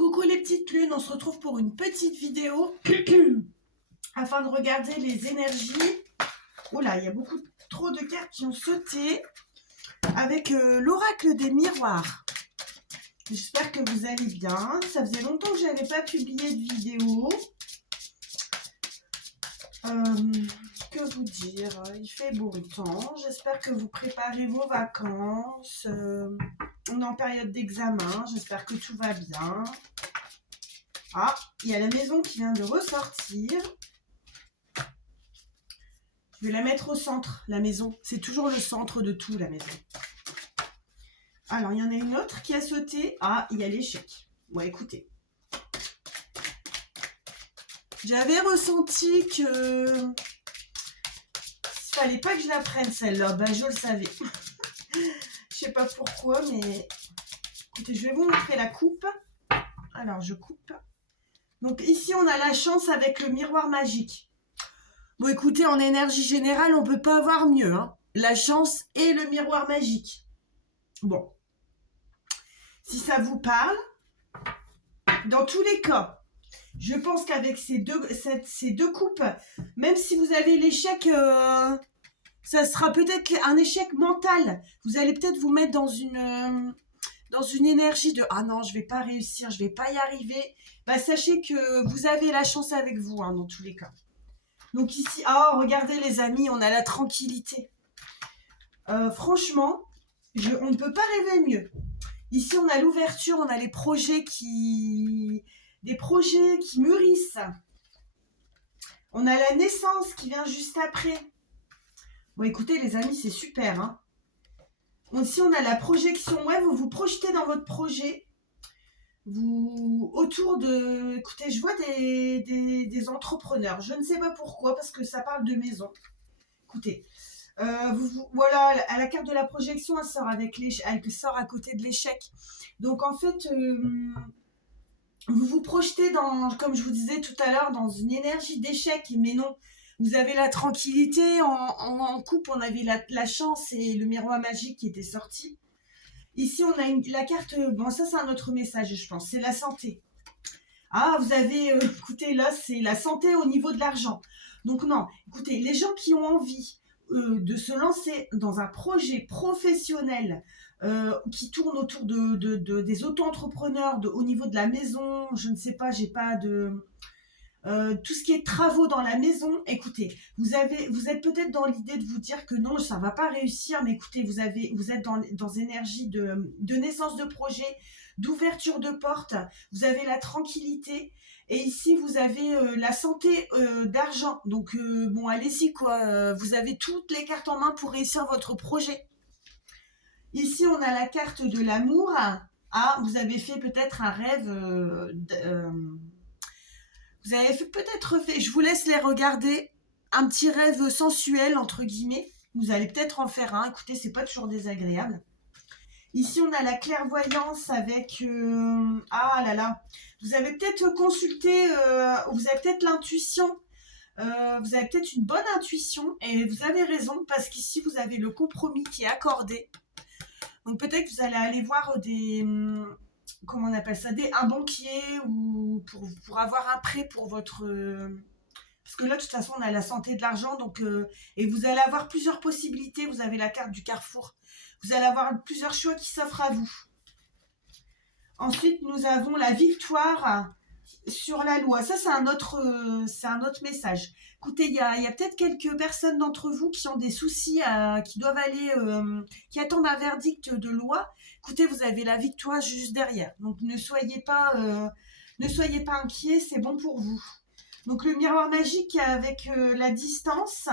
Coucou les petites lunes, on se retrouve pour une petite vidéo afin de regarder les énergies. Oula, il y a beaucoup trop de cartes qui ont sauté avec l'oracle des miroirs. J'espère que vous allez bien. Ça faisait longtemps que je n'avais pas publié de vidéo. Que vous dire, il fait beau temps. J'espère que vous préparez vos vacances. On est en période d'examen. J'espère que tout va bien. Ah, il y a la maison qui vient de ressortir. Je vais la mettre au centre, la maison. C'est toujours le centre de tout, la maison. Alors, il y en a une autre qui a sauté. Ah, il y a l'échec. Ouais, écoutez. J'avais ressenti que... Il fallait pas que je la prenne, celle-là. Ben, je le savais. Je sais pas pourquoi, mais... Écoutez, je vais vous montrer la coupe. Alors, je coupe. Donc, ici, on a la chance avec le miroir magique. Bon, écoutez, en énergie générale, on peut pas avoir mieux. Hein. La chance et le miroir magique. Bon. Si ça vous parle, dans tous les cas, je pense qu'avec ces deux coupes, même si vous avez l'échec, ça sera peut-être un échec mental. Vous allez peut-être vous mettre dans une énergie de « Ah non, je vais pas réussir, je vais pas y arriver ». Bah, sachez que vous avez la chance avec vous, hein, dans tous les cas. Donc ici, oh, regardez les amis, on a la tranquillité. Franchement, on ne peut pas rêver mieux. Ici, on a l'ouverture, on a les projets des projets qui mûrissent. On a la naissance qui vient juste après. Bon, écoutez, les amis, c'est super. Hein. Ici, on a la projection. Ouais, vous vous projetez dans votre projet. Autour de... Écoutez, je vois des entrepreneurs. Je ne sais pas pourquoi, parce que ça parle de maison. Écoutez, voilà, à la carte de la projection, elle sort à côté de l'échec. Donc, en fait, vous vous projetez comme je vous disais tout à l'heure, dans une énergie d'échec. Mais non, vous avez la tranquillité. En coupe, on avait la chance et le miroir magique qui était sorti. Ici, on a la carte... Bon, ça, c'est un autre message, je pense. C'est la santé. Ah, vous avez... écoutez, là, c'est la santé au niveau de l'argent. Donc, non. Écoutez, les gens qui ont envie de se lancer dans un projet professionnel qui tourne autour des auto-entrepreneurs, au niveau de la maison, je ne sais pas, j'ai pas de... tout ce qui est travaux dans la maison, écoutez, vous êtes peut-être dans l'idée de vous dire que non, ça ne va pas réussir, mais écoutez, vous êtes dans énergie de naissance de projet, d'ouverture de porte, vous avez la tranquillité, et ici vous avez la santé d'argent. Donc bon, allez-y quoi, vous avez toutes les cartes en main pour réussir votre projet. Ici on a la carte de l'amour. Ah, vous avez fait peut-être un rêve vous avez peut-être fait, je vous laisse les regarder, un petit rêve sensuel, entre guillemets. Vous allez peut-être en faire un. Écoutez, c'est pas toujours désagréable. Ici, on a la clairvoyance avec... ah là là. Vous avez peut-être consulté, vous avez peut-être l'intuition. Vous avez peut-être une bonne intuition. Et vous avez raison, parce qu'ici, vous avez le compromis qui est accordé. Donc peut-être que vous allez aller voir comment on appelle ça, un banquier ou pour avoir un prêt pour votre... parce que là, de toute façon, on a la santé de l'argent, donc et vous allez avoir plusieurs possibilités. Vous avez la carte du carrefour. Vous allez avoir plusieurs choix qui s'offrent à vous. Ensuite, nous avons la victoire sur la loi. Ça, c'est un autre message. Écoutez, il y a peut-être quelques personnes d'entre vous qui ont des soucis, qui doivent aller, qui attendent un verdict de loi. Écoutez, vous avez la victoire juste derrière. Donc, ne soyez pas inquiets, c'est bon pour vous. Donc, le miroir magique avec la distance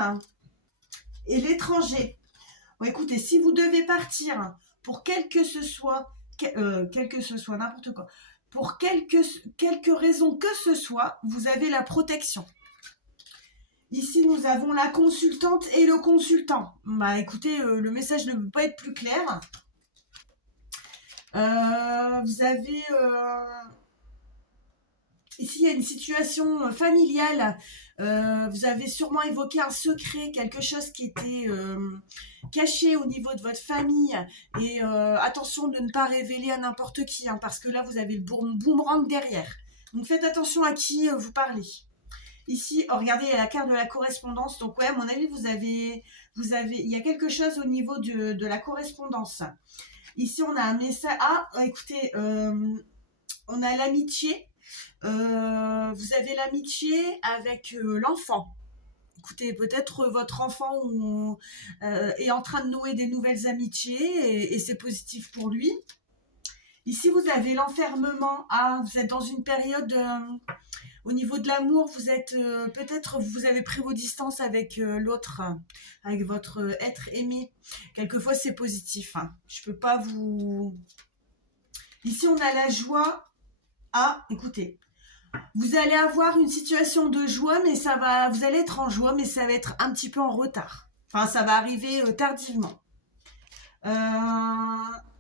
et l'étranger. Bon, écoutez, si vous devez partir pour quel que ce soit, n'importe quoi, pour quelques raisons que ce soit, vous avez la protection. Ici, nous avons la consultante et le consultant. Bah, écoutez, le message ne peut pas être plus clair. Vous avez... Ici, il y a une situation familiale. Vous avez sûrement évoqué un secret, quelque chose qui était caché au niveau de votre famille. Et attention de ne pas révéler à n'importe qui, hein, parce que là, vous avez le boomerang derrière. Donc faites attention à qui vous parlez. Ici, oh, regardez, il y a la carte de la correspondance. Donc ouais, à mon avis, il y a quelque chose au niveau de la correspondance. Ici, on a un message. Ah, écoutez, on a l'amitié. Vous avez l'amitié avec l'enfant. Écoutez, peut-être votre enfant est en train de nouer des nouvelles amitiés et c'est positif pour lui. Ici, vous avez l'enfermement. Ah, vous êtes dans une période au niveau de l'amour, vous êtes peut-être vous avez pris vos distances avec l'autre, avec votre être aimé. Quelquefois, c'est positif. Hein. Je peux pas vous. Ici, on a la joie. Ah, écoutez, vous allez avoir une situation de joie, mais vous allez être en joie, mais ça va être un petit peu en retard. Enfin, ça va arriver tardivement.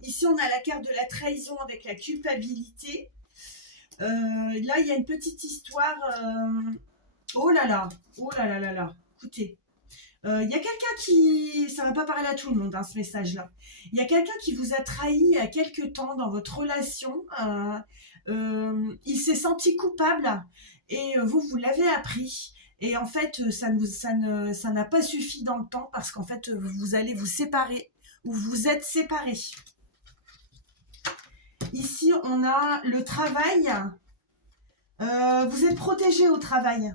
Ici, on a la carte de la trahison avec la culpabilité. Là, il y a une petite histoire. Oh là là, oh là là là là. Écoutez, il y a quelqu'un qui... Ça ne va pas parler à tout le monde, hein, ce message-là. Il y a quelqu'un qui vous a trahi il y a quelque temps dans votre relation. Il s'est senti coupable et vous l'avez appris. Et en fait, ça n'a pas suffi dans le temps parce qu'en fait, vous allez vous séparer ou vous êtes séparés. Ici, on a le travail. Vous êtes protégé au travail.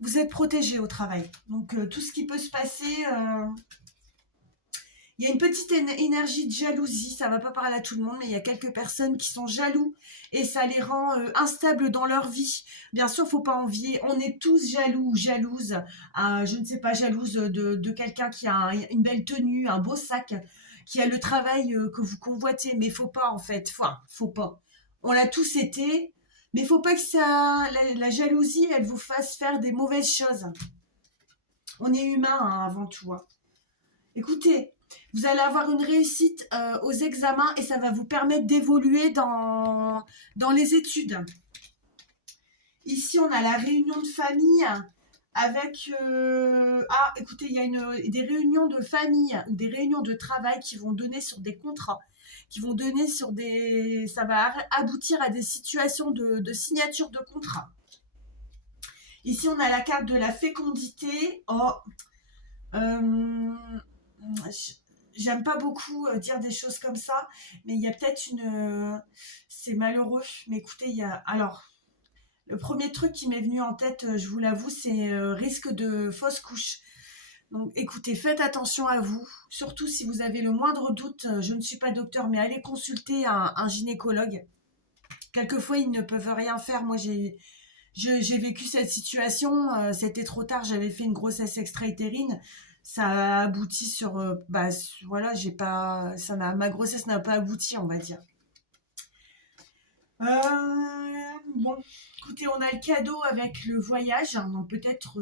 Vous êtes protégé au travail. Donc, tout ce qui peut se passer... Il y a une petite énergie de jalousie, ça ne va pas parler à tout le monde, mais il y a quelques personnes qui sont jaloux et ça les rend instables dans leur vie. Bien sûr, il ne faut pas envier, on est tous jaloux ou jalouses, je ne sais pas, jalouse de quelqu'un qui a une belle tenue, un beau sac, qui a le travail que vous convoitez, mais il ne faut pas en fait, faut pas. On l'a tous été, mais il ne faut pas que la jalousie, elle vous fasse faire des mauvaises choses. On est humain hein, avant tout. Hein. Écoutez, vous allez avoir une réussite aux examens et ça va vous permettre d'évoluer dans les études. Ici, on a la réunion de famille avec... Ah, écoutez, il y a des réunions de famille ou des réunions de travail qui vont donner sur des contrats, qui vont donner sur des... Ça va aboutir à des situations de signature de contrat. Ici, on a la carte de la fécondité. Oh, j'aime pas beaucoup dire des choses comme ça, mais il y a peut-être c'est malheureux, mais écoutez, il y a... Alors, le premier truc qui m'est venu en tête, je vous l'avoue, c'est risque de fausse couche. Donc, écoutez, faites attention à vous, surtout si vous avez le moindre doute. Je ne suis pas docteur, mais allez consulter un gynécologue. Quelquefois, ils ne peuvent rien faire. Moi, j'ai vécu cette situation. C'était trop tard, j'avais fait une grossesse extra-utérine. Ça a abouti sur... voilà, ma grossesse n'a pas abouti, on va dire. Bon, écoutez, on a le cadeau avec le voyage. Hein, donc peut-être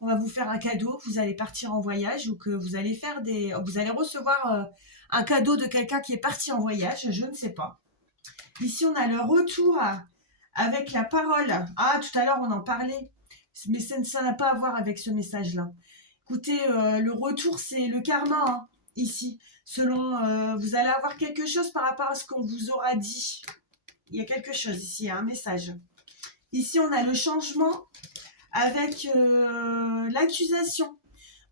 on va vous faire un cadeau, vous allez partir en voyage ou que vous allez vous allez recevoir un cadeau de quelqu'un qui est parti en voyage, je ne sais pas. Ici, on a le retour avec la parole. Ah, tout à l'heure, on en parlait, mais ça n'a pas à voir avec ce message-là. Écoutez, le retour, c'est le karma, hein, ici. Selon, vous allez avoir quelque chose par rapport à ce qu'on vous aura dit. Il y a quelque chose ici, il y a un message. Ici, on a le changement avec l'accusation.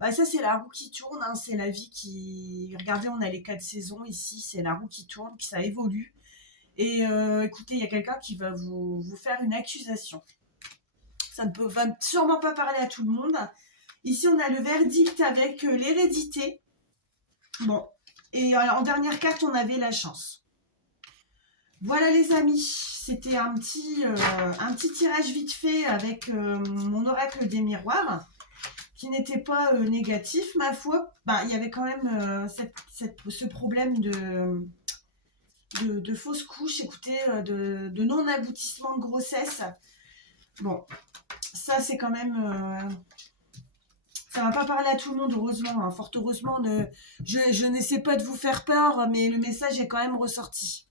Bah, ça, c'est la roue qui tourne, hein, c'est la vie qui... Regardez, on a les 4 saisons ici, c'est la roue qui tourne, que ça évolue. Et écoutez, il y a quelqu'un qui va vous faire une accusation. Ça ne va sûrement pas parler à tout le monde. Ici, on a le verdict avec l'hérédité. Bon, et en dernière carte, on avait la chance. Voilà les amis, c'était un petit tirage vite fait avec mon oracle des miroirs, qui n'était pas négatif, ma foi. Ben, il y avait quand même ce problème de fausse couche, écoutez, de non-aboutissement de grossesse. Bon, ça c'est quand même... ça va pas parler à tout le monde, heureusement. Hein. Fort heureusement, je n'essaie pas de vous faire peur, mais le message est quand même ressorti.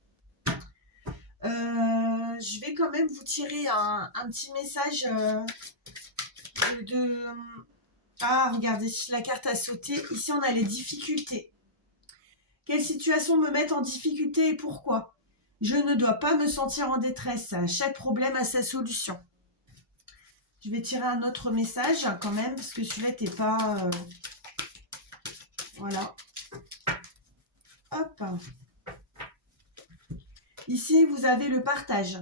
Je vais quand même vous tirer un petit message de... Ah, regardez, la carte a sauté. Ici, on a les difficultés. Quelles situations me mettent en difficulté et pourquoi? Je ne dois pas me sentir en détresse. Chaque problème a sa solution. Je vais tirer un autre message quand même, parce que celui-là n'était pas... Voilà. Hop. Ici, vous avez le partage.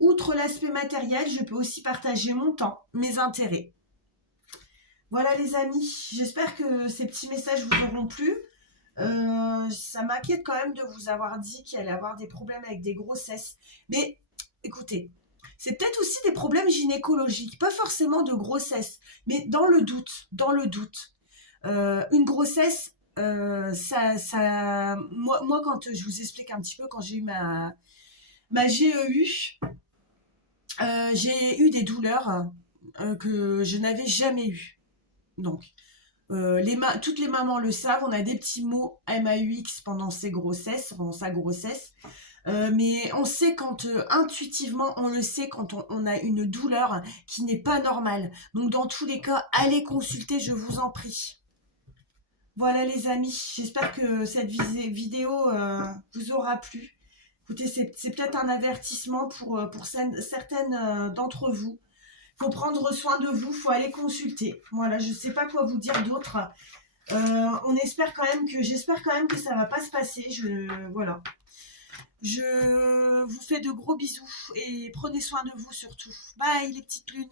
Outre l'aspect matériel, je peux aussi partager mon temps, mes intérêts. Voilà les amis, j'espère que ces petits messages vous auront plu. Ça m'inquiète quand même de vous avoir dit qu'il allait avoir des problèmes avec des grossesses. Mais écoutez, c'est peut-être aussi des problèmes gynécologiques, pas forcément de grossesse, mais dans le doute. Une grossesse, moi, quand je vous explique un petit peu, quand j'ai eu ma GEU, j'ai eu des douleurs que je n'avais jamais eues. Donc, toutes les mamans le savent, on a des petits mots MAUX pendant sa grossesse. Mais on sait quand, intuitivement, on le sait quand on a une douleur qui n'est pas normale. Donc, dans tous les cas, allez consulter, je vous en prie. Voilà les amis, j'espère que cette vidéo vous aura plu. Écoutez, c'est peut-être un avertissement pour certaines d'entre vous. Il faut prendre soin de vous, il faut aller consulter. Voilà, je ne sais pas quoi vous dire d'autre. J'espère quand même que ça ne va pas se passer. Voilà. Je vous fais de gros bisous et prenez soin de vous surtout. Bye les petites lunes.